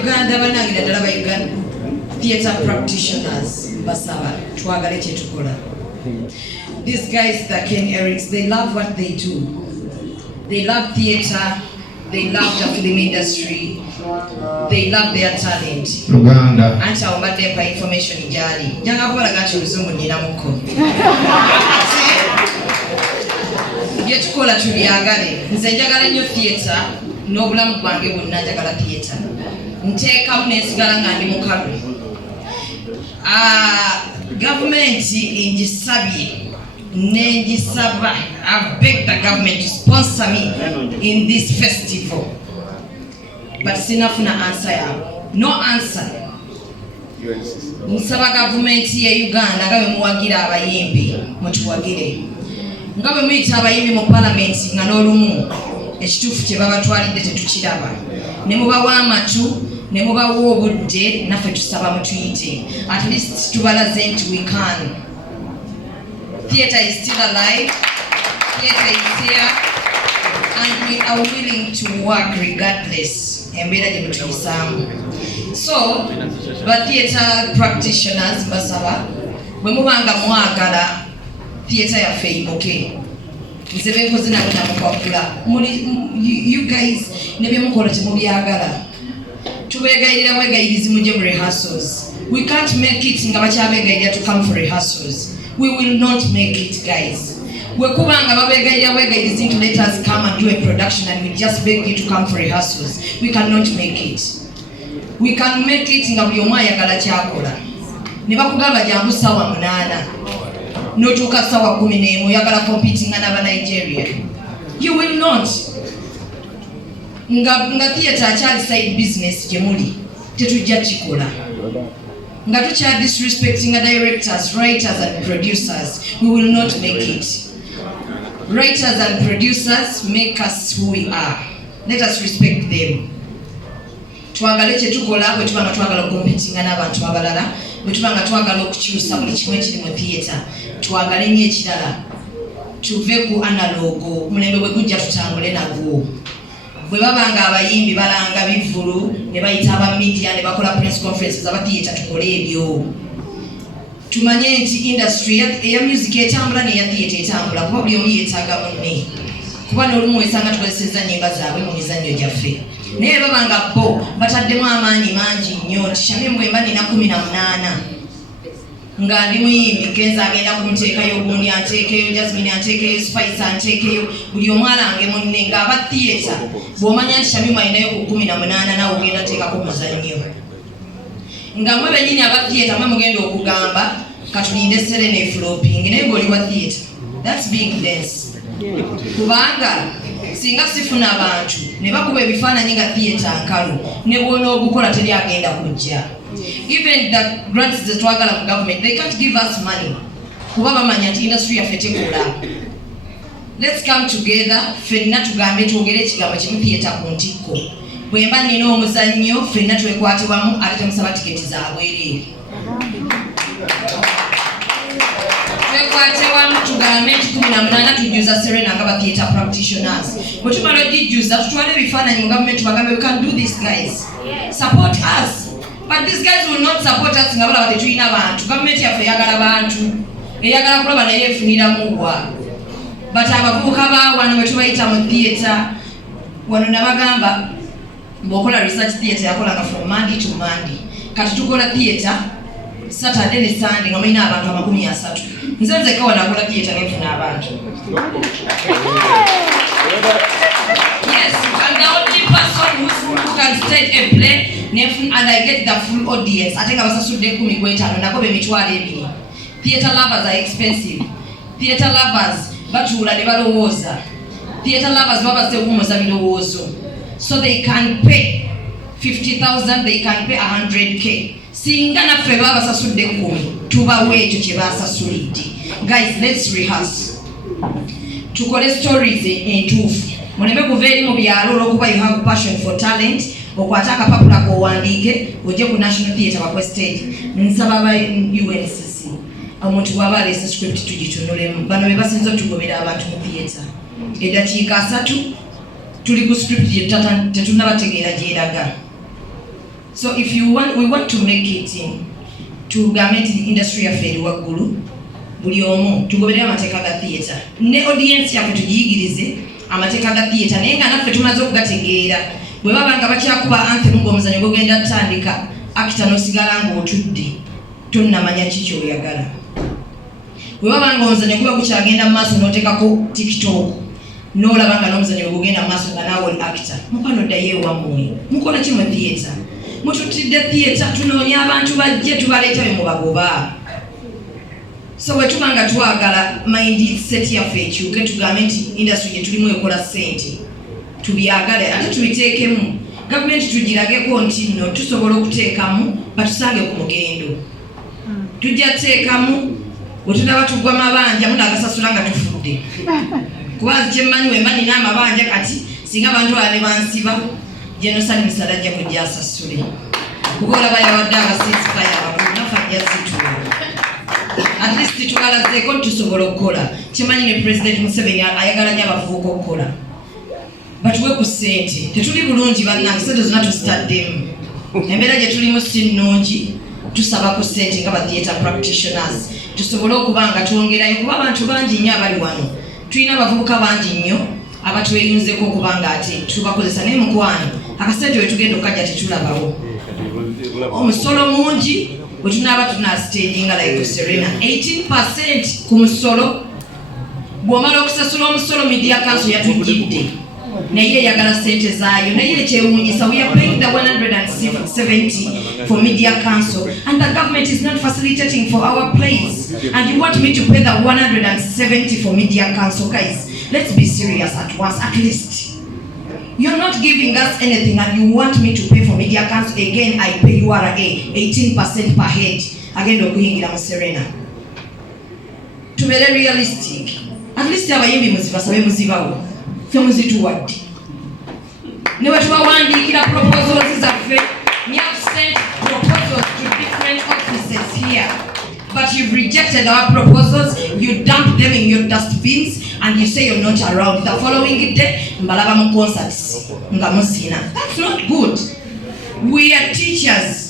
Uganda banangira ddala ba Uganda theatre practitioners basaba twagale kye tukola. These guys, the Ken Erics, they love what they do. They love theatre, they love the film industry, they love their talent. Uganda. Anti awambadde mpa information gyali. Njanga kubalaga nti oluzungu nina muko. Bye tukola tubyagale. Nze njagala nnyo theatre n'obulamu bwange bwonna njagala theatre. Nteekamu neesigala nga ndi mukalu. Government injisabye nenjisaba. I've begged the government to sponsor me in this festival. But sinafuna answer yabo. No answer. Nsaba government ya Uganda nga bwe muwagira abayimbi mutuwagire. Nga bwe muyita abayimbi mu parliament nga n'olumu ekituufu kye babatwalidde tetukiraba. Ne mubawa amatu ne mubawa obudde naffe tusaba mutuyite. At least tubalaze nti we can. Theatre is still alive. Theatre is here. And we are willing to work regardless. Embeera gye mutuyisaamu. So, ba theatre practitioners basaba bwe mubanga mwagala theatre yaffe eyimuke. Nze benkoze nabo namukwakula. You guys ne bye mukola temubyagala. Tubegayirira bwegayirizi mujje mu rehearsals. We can't make it nga bakyabegayirira to come for rehearsals. We will not make it, guys. Wekubanga babegayirira bwegayirizi to let us come and do a production and we just beg you to come for rehearsals. We cannot make it. We can make it nga buli omu ayagala kyakola. Ne bakugamba jangu ssaawa 8. N'otuuka ssaawa 11 oyagala competing n'aba Nigeria. You will not. Nga theatre akyali side business gye muli tetujja kikola. Nga tukya disrespecting directors, writers and producers, we will not make it. Writers and producers make us who we are. Let us respect them. Twagale kye tukola bwe tubanga twagala competinga n'abantu abalala, bwe tubanga twagala okukyusa buli kimu ekiri mu theatre, twagale nnyo ekirala. Tuve ku analogo, mulembe bwe gujja tutambule nagwo. Bwe babanga abayimbi balanga bivulu ne bayita aba media ne bakola press conferences aba theatre tukole ebyo. Tumanye nti industry ya music etambula ne ya theatre etambula kuba buli omu yeetaaga munne. Kuba n'olumu wesanga tukozesezza nnyimba zaabwe mu mizannyo gyaffe. Naye babanga bo bataddemu amaanyi mangi nnyo nti Shamim bwe mba nina 18 nga ndi muyimbi Kenza agenda kumuteekayo, Obundi anteekeyo, Jasmine anteekeyo, Spice anteekeyo, buli omu alange munne ng'aba theatre bw'omanya nti Shamim alinayo ku 18 naawe ogenda teekako muzannyo. Nga mwe bennyini aba theatre mwe mugenda okugamba katulinde Serene flopping naye ng'oli wa theatre. That's being dense. Kubanga singa sifuna abantu ne bakuba ebifaananyi nga theatre nkalu ne bw'ona ogukola teri agenda kujja. Even the grants that twagala mu government, they can't give us money. Kuba bamanya nti industry yaffe tekola. Let's come together, ffenna tugambe twogere ekigambo kimu theatre ku ntikko. Bwe mba nina omuzannyo ffenna twekwate wamu ate temusaba tiketi za bwereere. Twekwate wamu tugambe nti 18 tujjuza Serena nga ba theatre practitioners. Bwe tumala ogijjuza tutwale ebifaananyi mu government tubagambe, we can do this, guys. Support us. But these guys will not support us nga balaba tetulina bantu. Government yaffe eyagala bantu. Eyagala kulaba naye efuniramu wa. But abavubuka ba wano bwe tubayita mu theatre wano nabagamba bw'okola research theatre yakolanga from Monday to Monday. Kati tukola theatre Saturday ne Sunday nga mulina abantu 30. Nze nzeka wano akola theatre nefuna abantu. Yes, I'm the only person who can stage a play and I get the full audience. I think I was a student who went on and theatre lovers are expensive. Theatre lovers, batula ne balowooza. Theatre lovers baba sewumuza birowoozo. So they can pay 50,000, they can pay 100K. Singa naffe baba sasudde 10, tubawe ekyo kye basasulidde. Guys, let's rehearse. Tukole stories entuufu. Muleme kuva eri mu byalo olw'okuba you have passion for talent. Okwata akapapula kowandiike ojje ku National Theatre bakwe stage. Nsaba aba UNCC omuntu bw'aba aleese script tugitunulemu. Bano be basinza otugobera abantu mu theatre. Eddakiika 3 tuli ku script tetunnabategeera gyeraga. So if we want to make it in tugambe nti industry yaffe eri waggulu, buli omu tugoberera amateeka ga theatre, ne audience yaffe tugiyigirize amateeka ga theatre, naye nga naffe tumaze okugategeera. Bwe baba nga bakyakuba anthem ng'omuzanyo gogenda tutandika, actor n'osigala ng'otudde tonnamanya ki ky'oyagala. Bwe baba nga omuzanyo guba gukyagenda mu maaso n'oteekako TikTok n'olaba nga n'omuzanyo gugenda mu maaso nga naawe oli actor, mukwano ddayo ewammwe, mukola ki mu theatre? Mututidde theatre tunoonya abantu bajje tubaleeta bye mubagoba. So bwe tuba nga twagala mindset yaffe ekyuke, tugambe nti industry gye tulimu ekola ssente, tubyagale ate tubiteekemu. Gavumenti tugirageko nti nno tusobola okuteekamu batusange ku mugendo. Tujja teekamu bwe tunaba tugwa mabanja munaagasasula nga tufudde. Kuba kyemmanyi wemba nina amabanja kati singa abantu bala ne bansiba genocide misala ajja kujja asasule. Kuba olaba yawadde abasensifaya abakulu nafe ajja zituula. At least tugalazeeko tusobola okukola. Kimanyi ne President Museveni ayagala nnyo abavubuka okukola. Batuwe ku ssente. Tetuli bulungi bannange, ssente zonna tuzitaddemu. Embeera gye tulimu si nnungi, tusaba ku ssente nga ba theatre practitioners. Tusobole okuba nga twongerayo kuba abantu bangi nnyo abali wano. Tulina abavubuka bangi nnyo abatweyunzeko okuba nga ate tubakozesa, naye mukwano akasente we tugenda okajja tetulabawo. Omusolo mungi bwe tunaaba tunastaging like Serena 18% ku musolo. Bw'omala okusasula omusolo media council yatujjidde naye eyagala ssente zaayo, naye ekyewuunyisa we are paying the 170 for media council and the government is not facilitating for our plays, and you want me to pay the 170 for media council? Guys, let's be serious at once. At least you're not giving us anything and you want me to pay for media council again. I pay URA 18% per head agenda okuyingira mu Serena. Tubere realistic. At least abayimbi muzibasabe muzibawo ffe muzituwadde ne bwe tubawandiikira proposals zaffe. You have sent proposals to different offices here, but you've rejected our proposals. You dump them in your dustbins and you say you're not around. The following day mbalaba mu concerts nga muzina. That's not good. We are teachers.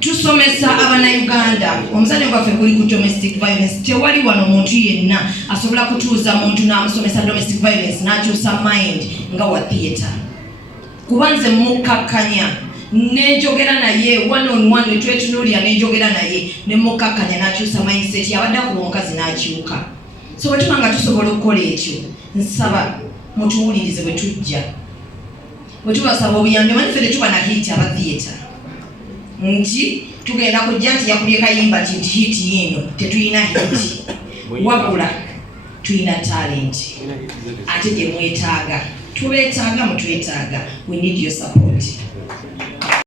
Tusomesa abannayuganda. Omuzannyo gwaffe guli ku domestic violence. Tewali wano muntu yenna asobola kutuuza muntu n'amusomesa domestic violence n'akyusa mind nga wa theatre. Kuba nze mukkakkanya nenjogera naye one on one, netwetunuulira nenjogera naye ne mukkakkanya n'akyusa mindset yabadde akuba omukazi n'akyuka. So bwe tuba nga tusobola okukola ekyo, nsaba mutuwulirize bwe tujja. Bwe tubasaba obuyambi, manyi ffe tetuba na hit aba theatre nti tugenda kujja nti yakubye kayimba nti hit yino tetuyina hit, wabula tuyina talent ate gye mwetaaga. Tubeetaaga, mutwetaaga. We need your support.